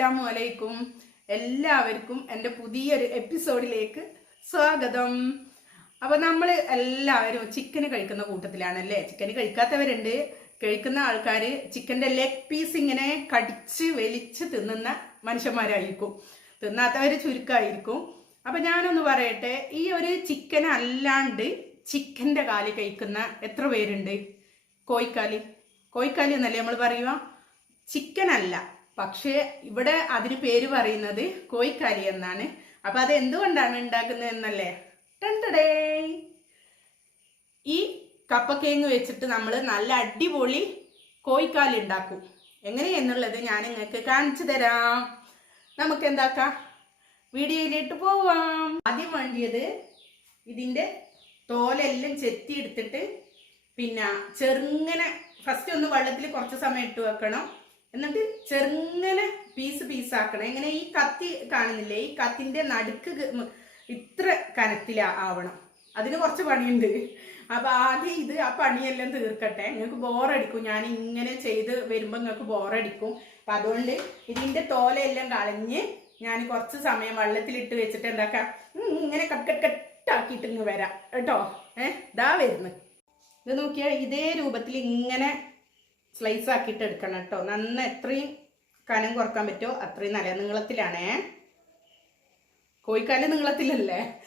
അസ്സലാമു അലൈക്കും. എല്ലാവർക്കും എന്റെ പുതിയൊരു എപ്പിസോഡിലേക്ക് സ്വാഗതം. അപ്പോൾ നമ്മൾ എല്ലാവരും ചിക്കൻ കഴിക്കുന്ന കൂട്ടത്തിലാണല്ലേ? ചിക്കൻ കഴിക്കാത്തവരുണ്ട്. കഴിക്കുന്ന ആൾക്കാർ ചിക്കന്റെ ലെഗ് പീസ് ഇങ്ങനെ കടിച്ച് വലിച്ച് തിന്നുന്ന മനുഷ്യന്മാരായിരിക്കും. തിന്നാത്തവർ ചുരുക്കമായിരിക്കും അപ്പൊ ഞാനൊന്ന് പറയട്ടെ ഈ ഒരു ചിക്കൻ അല്ലാണ്ട് ചിക്കന്റെ കാലി കഴിക്കുന്ന എത്ര പേരുണ്ട്? കോയിക്കാലി കോയിക്കാലി എന്നല്ലേ നമ്മൾ പറയുക? ചിക്കൻ അല്ല പക്ഷേ ഇവിടെ അതിന് പേര് പറയുന്നത് കോയിക്കാരി എന്നാണ്. അപ്പൊ അത് എന്തുകൊണ്ടാണ് ഉണ്ടാക്കുന്നത് എന്നല്ലേ? ടണ്ടടേ! ഈ കപ്പക്കേങ്ങ് വെച്ചിട്ട് നമ്മൾ നല്ല അടിപൊളി കോയിക്കാലി ഉണ്ടാക്കും. എങ്ങനെയെന്നുള്ളത് ഞാൻ നിങ്ങൾക്ക് കാണിച്ചു തരാം. നമുക്ക് എന്താക്കാം വീഡിയോയിലിട്ട് പോവാം. ആദ്യം വേണ്ടിയത് ഇതിന്റെ തോലെല്ലാം ചെത്തി എടുത്തിട്ട് പിന്നെ ചെറുങ്ങനെ ഫസ്റ്റ് ഒന്ന് വെള്ളത്തിൽ കുറച്ച് സമയം ഇട്ട് വെക്കണം. എന്നിട്ട് ചെറുങ്ങനെ പീസ് പീസ് ആക്കണം. എങ്ങനെ ഈ കത്തി കാണുന്നില്ലേ? ഈ കത്തിന്റെ നടുക്ക് ഇത്ര കനത്തിലാ ആവണം. അതിന് കുറച്ച് പണിയുണ്ട്. അപ്പൊ ആദ്യം ഇത് ആ പണിയെല്ലാം തീർക്കട്ടെ. നിങ്ങൾക്ക് ബോറടിക്കും. ഞാൻ ഇങ്ങനെ ചെയ്ത് വരുമ്പോൾ നിങ്ങൾക്ക് ബോറടിക്കും. അപ്പൊ അതുകൊണ്ട് ഇതിന്റെ തോലയെല്ലാം കളഞ്ഞ് ഞാൻ കുറച്ച് സമയം വെള്ളത്തിലിട്ട് വെച്ചിട്ട് എന്താക്കാം? ഇങ്ങനെ കട്ട് കട്ട് കട്ടാക്കിയിട്ട് ഇങ്ങ് വരാം. കേട്ടോ? ഏഹ് ഇതാ വരുന്നു. ഇത് നോക്കിയാൽ ഇതേ രൂപത്തിൽ ഇങ്ങനെ സ്ലൈസ് ആക്കിയിട്ട് എടുക്കണം കേട്ടോ. നന്ന എത്രയും കനം കുറയ്ക്കാൻ പറ്റുമോ? അത്രയും നല്ല നീളത്തിലാണേ. കോഴിക്കാൽ നീളത്തിലല്ലേ?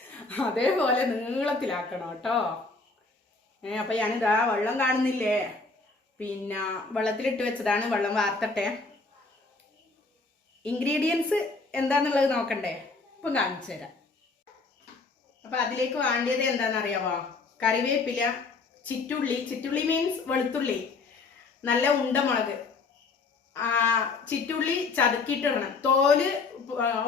അതേപോലെ നീളത്തിലാക്കണം കേട്ടോ. ഏ അപ്പൊ ഞാനിതാ വെള്ളം കാണുന്നില്ലേ? പിന്നെ വെള്ളത്തിലിട്ട് വെച്ചതാണ് വെള്ളം വാർത്തട്ടെ. ഇൻഗ്രീഡിയൻസ് എന്താന്നുള്ളത് നോക്കണ്ടേ? ഇപ്പം കാണിച്ചു തരാം. അപ്പൊ അതിലേക്ക് വേണ്ടിയത് എന്താണെന്നറിയാമോ കറിവേപ്പില ചിറ്റുള്ളി. ചിറ്റുള്ളി മീൻസ് വെളുത്തുള്ളി. നല്ല ഉണ്ടമുളക് ചിറ്റുള്ളി ചതുക്കിയിട്ടിടണം. തോൽ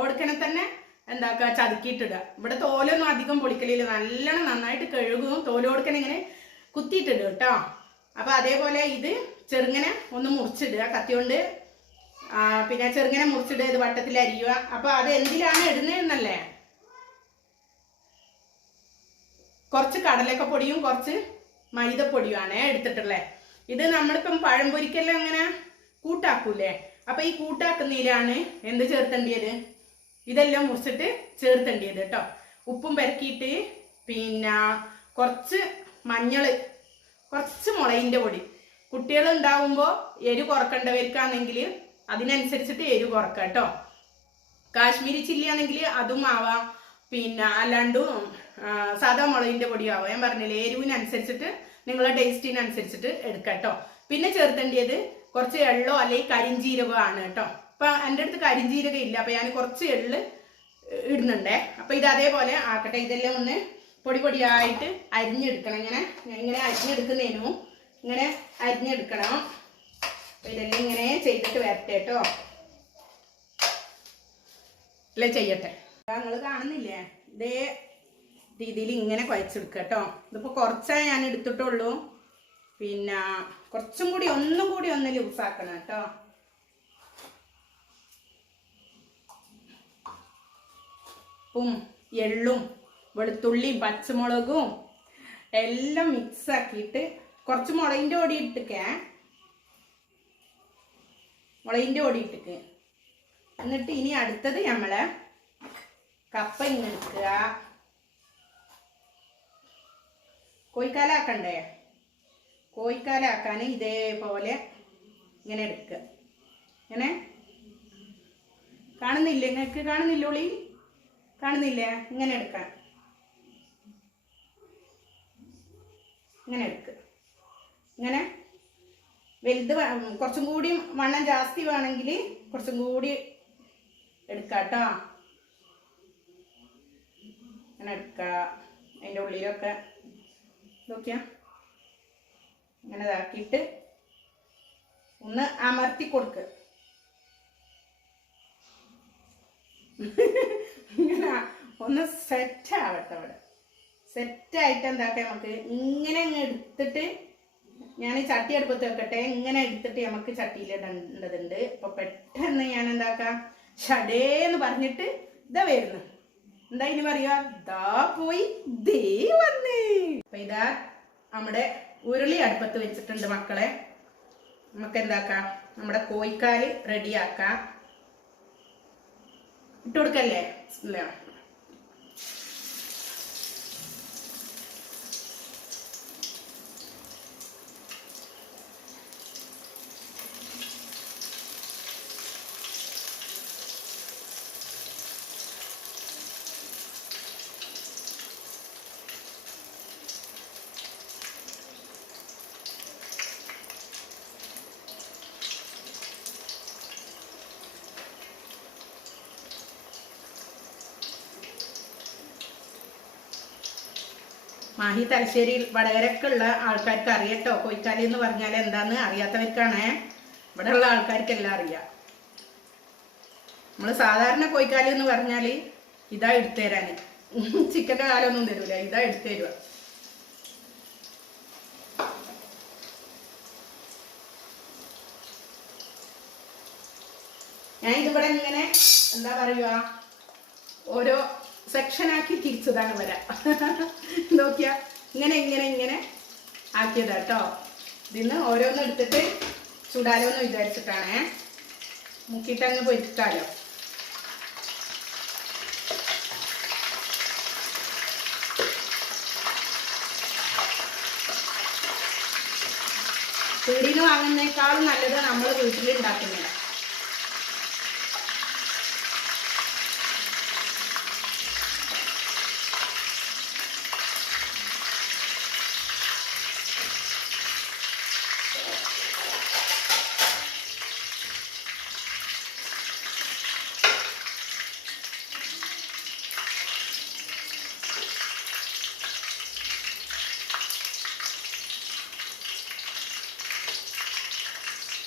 ഓടുക്കണെ തന്നെ എന്താക്കുക ചതുക്കിയിട്ടിടുക. ഇവിടെ തോലൊന്നും അധികം പൊളിക്കലില്ല നല്ലോണം നന്നായിട്ട് കഴുകും. തോൽ കൊടുക്കണ ഇങ്ങനെ കുത്തിയിട്ടിടുക കേട്ടോ. അപ്പൊ അതേപോലെ ഇത് ചെറുങ്ങനെ ഒന്ന് മുറിച്ചിടുക. കത്തി കൊണ്ട് പിന്നെ ചെറുങ്ങനെ മുറിച്ചിടുക. ഇത് വട്ടത്തിൽ അരിയുക. അപ്പൊ അത് എന്തിലാണ് ഇടുന്നതെന്നല്ലേ? കുറച്ച് കടലക്കപ്പൊടിയും കുറച്ച് മൈദപ്പൊടിയുമാണ് എടുത്തിട്ടുള്ളത്. ഇത് നമ്മളിപ്പം പഴംപൊരിക്കെല്ലാം അങ്ങനെ കൂട്ടാക്കൂലേ അപ്പൊ ഈ കൂട്ടാക്കുന്നതിലാണ് എന്ത് ചേർത്തേണ്ടിയത്? ഇതെല്ലാം മുറിച്ചിട്ട് ചേർത്തേണ്ടിയത് കേട്ടോ. ഉപ്പും പെരക്കിയിട്ട് പിന്നെ കുറച്ച് മഞ്ഞൾ കുറച്ച് മുളകിന്റെ പൊടി. കുട്ടികൾ ഉണ്ടാവുമ്പോൾ എരു കുറക്കേണ്ടവർക്കാണെങ്കിൽ അതിനനുസരിച്ചിട്ട് എരു കുറക്കാം കേട്ടോ. കാശ്മീരി ചില്ലിയാണെങ്കിൽ അതും ആവാം. പിന്നെ അല്ലാണ്ടും സാധാ മുളകിന്റെ പൊടിയും ആവാം. ഞാൻ പറഞ്ഞില്ലേ എരിവിനനുസരിച്ചിട്ട് നിങ്ങളെ ടേസ്റ്റിനനുസരിച്ചിട്ട് എടുക്കാം കേട്ടോ പിന്നെ ചേർത്തേണ്ടത് കുറച്ച് എള്ളോ അല്ലെങ്കിൽ കരിഞ്ചീരകോ ആണ് കേട്ടോ അപ്പൊ എന്റെ അടുത്ത് കരിഞ്ജീരകം ഇല്ല അപ്പൊ ഞാൻ കുറച്ച് എള്ള് ഇടുന്നുണ്ടേ. അപ്പൊ ഇത് അതേപോലെ ആക്കട്ടെ. ഇതെല്ലാം ഒന്ന് പൊടി പൊടിയായിട്ട് അരിഞ്ഞെടുക്കണം. ഇങ്ങനെ ഇങ്ങനെ അരിഞ്ഞെടുക്കുന്നതിനും ഇങ്ങനെ അരിഞ്ഞെടുക്കണം. അപ്പൊ ഇതെല്ലാം ഇങ്ങനെ ചെയ്തിട്ട് വരട്ടെ കേട്ടോ അല്ലേ ചെയ്യട്ടെ? നിങ്ങൾ കാണുന്നില്ലേ? ഇതേ രീതിയിൽ ഇങ്ങനെ കുഴച്ചെടുക്കുക കേട്ടോ. ഇതിപ്പോൾ കുറച്ചേ ഞാൻ എടുത്തിട്ടുള്ളൂ. പിന്നെ കുറച്ചും കൂടി ഒന്നും കൂടി ഒന്ന് ലൂസാക്കണം കേട്ടോ. ഉപ്പും എള്ളും വെളുത്തുള്ളിയും പച്ചമുളകും എല്ലാം മിക്സ് ആക്കിയിട്ട് കുറച്ച് മുളകിന്റെ പൊടി ഇട്ടിക്കേ. മുളകിന്റെ പൊടി ഇട്ടിക്ക്. എന്നിട്ട് ഇനി അടുത്തത് നമ്മൾ കപ്പ ഇങ്ങനെ എടുക്കുക കോഴിക്കാലാക്കണ്ടേ? കോഴിക്കാലാക്കാൻ ഇതേപോലെ ഇങ്ങനെ എടുക്കുക ഇങ്ങനെ. കാണുന്നില്ല? നിങ്ങൾക്ക് കാണുന്നില്ല ഉള്ളി? കാണുന്നില്ലേ? ഇങ്ങനെ എടുക്കാൻ ഇങ്ങനെ എടുക്കുക ഇങ്ങനെ. വലുത് കുറച്ചും കൂടി വണ്ണം ജാസ്തി വേണമെങ്കിൽ കുറച്ചും കൂടി എടുക്കാം ഇങ്ങനെ എടുക്കുക അതിന്റെ ഉള്ളിലൊക്കെ നോക്കിയാ. അങ്ങനെ ഇതാക്കിയിട്ട് ഒന്ന് അമർത്തി കൊടുക്കുക ഇങ്ങനെ ഒന്ന് സെറ്റ് ആവട്ടെ അവിടെ. സെറ്റായിട്ട് എന്താട്ടെ നമുക്ക്? ഇങ്ങനെ അങ്ങ് എടുത്തിട്ട് ഞാൻ ചട്ടി അടുപ്പത്ത് വെക്കട്ടെ. ഇങ്ങനെ എടുത്തിട്ട് നമുക്ക് ചട്ടിയിലിടേണ്ടതുണ്ട് അപ്പൊ പെട്ടെന്ന് ഞാൻ എന്താക്കാം? ഷടേന്ന് പറഞ്ഞിട്ട് ഇതാ വരുന്നു. എന്താ ഇനി പറയുക? ദാ പോയി ദേ വന്നേ അപ്പൊ ഇതാ നമ്മുടെ ഉരുളി അടുപ്പത്ത് വെച്ചിട്ടുണ്ട് മക്കളെ. നമുക്ക് എന്താക്കാം? നമ്മുടെ കോഴിക്കാൽ റെഡിയാക്കാം ഇട്ടുകൊടുക്കല്ലേ അല്ലേ മാഹി തലശ്ശേരി വടകരൊക്കെ ഉള്ള ആൾക്കാർക്ക് അറിയട്ടോ? കൊയ്ത്താലി എന്ന് പറഞ്ഞാൽ എന്താന്ന് അറിയാത്തവർക്കാണേ. ഇവിടെ ഉള്ള ആൾക്കാർക്ക് എല്ലാം അറിയാം. നമ്മൾ സാധാരണ കൊയ്ത്താലി എന്ന് പറഞ്ഞാൽ ഇതാ എടുത്തു തരാന്. ചിക്കന്റെ കാലമൊന്നും തരൂല. ഇതാ എടുത്തു തരുക ഞാൻ ഇതിവിടെ ഇങ്ങനെ എന്താ പറയുക ഓരോ സെക്ഷനാക്കി തിരിച്ചതാണ് വരാ. നോക്കിയാ ഇങ്ങനെ ഇങ്ങനെ ഇങ്ങനെ ആക്കിയതാ കേട്ടോ ഇതിന്ന് ഓരോന്ന് എടുത്തിട്ട് ചൂടാലോ എന്ന് വിചാരിച്ചിട്ടാണേ. മുക്കിയിട്ട് അങ്ങ് പൊരിക്കാലോ പീടിയിൽ വാങ്ങുന്നേക്കാളും നല്ലത് നമ്മൾ വീട്ടിൽ ഉണ്ടാക്കുന്നത്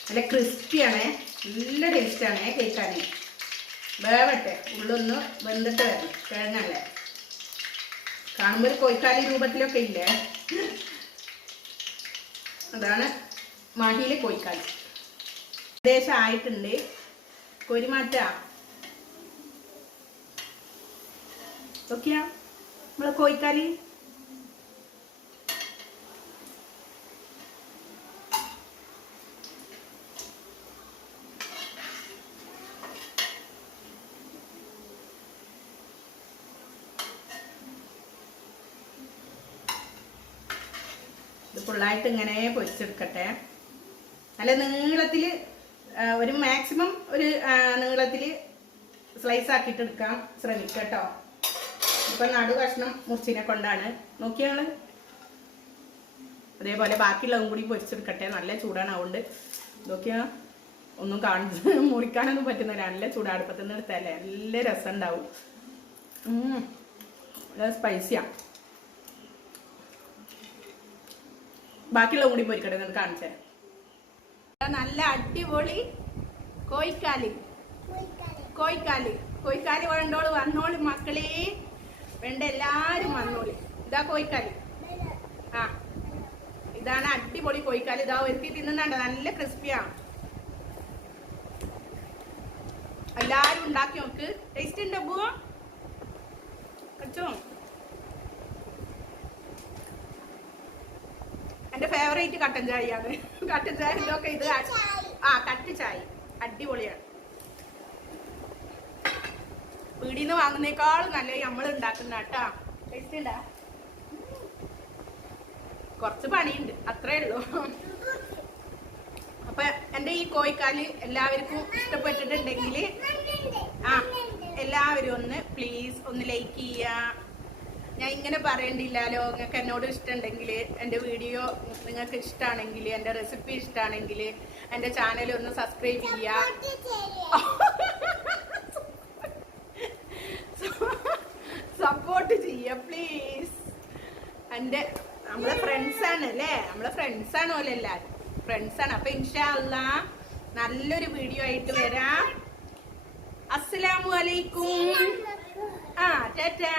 നല്ല ക്രിസ്പിയാണേ നല്ല ടേസ്റ്റാണ് കേക്കാൻ വേവട്ടെ ഉള്ളൊന്ന് വെന്തിട്ട് വരണം കിഴങ്ങല്ലേ? കാണുമ്പോൾ ഒരു കോഴിക്കാലി രൂപത്തിലൊക്കെ ഇല്ലേ? അതാണ് മാഹിയിലെ കോഴിക്കാലി ഏകദേശം ആയിട്ടുണ്ട്. കൊരിമാറ്റ ഓക്കെയാ നമ്മളെ കോഴിക്കാലി ഫുള്ളായിട്ട് ഇങ്ങനെ പൊരിച്ചെടുക്കട്ടെ. നല്ല നീളത്തിൽ ഒരു മാക്സിമം ഒരു നീളത്തിൽ സ്ലൈസ് ആക്കിയിട്ട് എടുക്കാം ശ്രമിക്കട്ടോ കേട്ടോ ഇപ്പൊ നടു കഷ്ണം മുറിച്ചിനെ കൊണ്ടാണ്. നോക്കിയ അതേപോലെ ബാക്കിയുള്ളതും കൂടി പൊരിച്ചെടുക്കട്ടെ. നല്ല ചൂടാണ് അതുകൊണ്ട് നോക്കിയാ ഒന്നും കാണിച്ച് മുറിക്കാനൊന്നും പറ്റുന്നില്ല. നല്ല ചൂടാടുപ്പത്തിൽ നിന്ന് എടുത്താലേ നല്ല രസം ഉണ്ടാവും ഉം. ബാക്കിയുള്ളതും കൂടി പൊരിക്കട്ടെ എന്നിട്ട് കാണിച്ചേ നല്ല അടിപൊളി കോയിക്കാലി കോയിക്കാലി കോയിക്കാലി വേണ്ടോൾ വന്നോളി മക്കളെ. വേണ്ട എല്ലാരും വന്നോളി. ഇതാ കോയിക്കാലി ആ ഇതാണ് അടിപൊളി കോയിക്കാലി ഇതാ ഒരുത്തി തിന്നുന്നുണ്ട്. നല്ല ക്രിസ്പിയാണ് എല്ലാരും ഉണ്ടാക്കി നോക്ക്. ടേസ്റ്റ് ഉണ്ട് അബുവോ? കഴിച്ചോ എന്റെ ഫേവറേറ്റ് കട്ടൻ ചായയാണ് കട്ടൻ ചായ ഇതൊക്കെ ഇത് ആ കട്ട് ചായ. അടിപൊളിയാണ്. വീടിന്ന് വാങ്ങുന്നേക്കാളും നല്ല നമ്മൾ ഉണ്ടാക്കുന്ന കേട്ടാ. ടേസ്റ്റ് കുറച്ച് പണിയുണ്ട് അത്രേ ഉള്ളൂ. അപ്പൊ എന്റെ ഈ കോഴിക്കാൽ എല്ലാവർക്കും ഇഷ്ടപ്പെട്ടിട്ടുണ്ടെങ്കിൽ ആ എല്ലാവരും ഒന്ന് പ്ലീസ് ഒന്ന് ലൈക്ക് ചെയ്യുക ഞാൻ ഇങ്ങനെ പറയണ്ടില്ലല്ലോ നിങ്ങൾക്ക് എന്നോട് ഇഷ്ടമുണ്ടെങ്കിൽ എന്റെ വീഡിയോ നിങ്ങൾക്ക് ഇഷ്ടമാണെങ്കിൽ എന്റെ റെസിപ്പി ഇഷ്ടമാണെങ്കിൽ എന്റെ ചാനൽ ഒന്ന് സബ്സ്ക്രൈബ് ചെയ്യുക സപ്പോർട്ട് ചെയ്യുക പ്ലീസ് എന്റെ നമ്മളെ ഫ്രണ്ട്സാണ് അല്ലേ? നമ്മളെ ഫ്രണ്ട്സാണ് പോലെ എല്ലാവരും ഫ്രണ്ട്സാണ് അപ്പം ഇൻഷാല്ല നല്ലൊരു വീഡിയോ ആയിട്ട് വരാം. അസ്സലാമു അലൈക്കും. ആ ടാറ്റാ.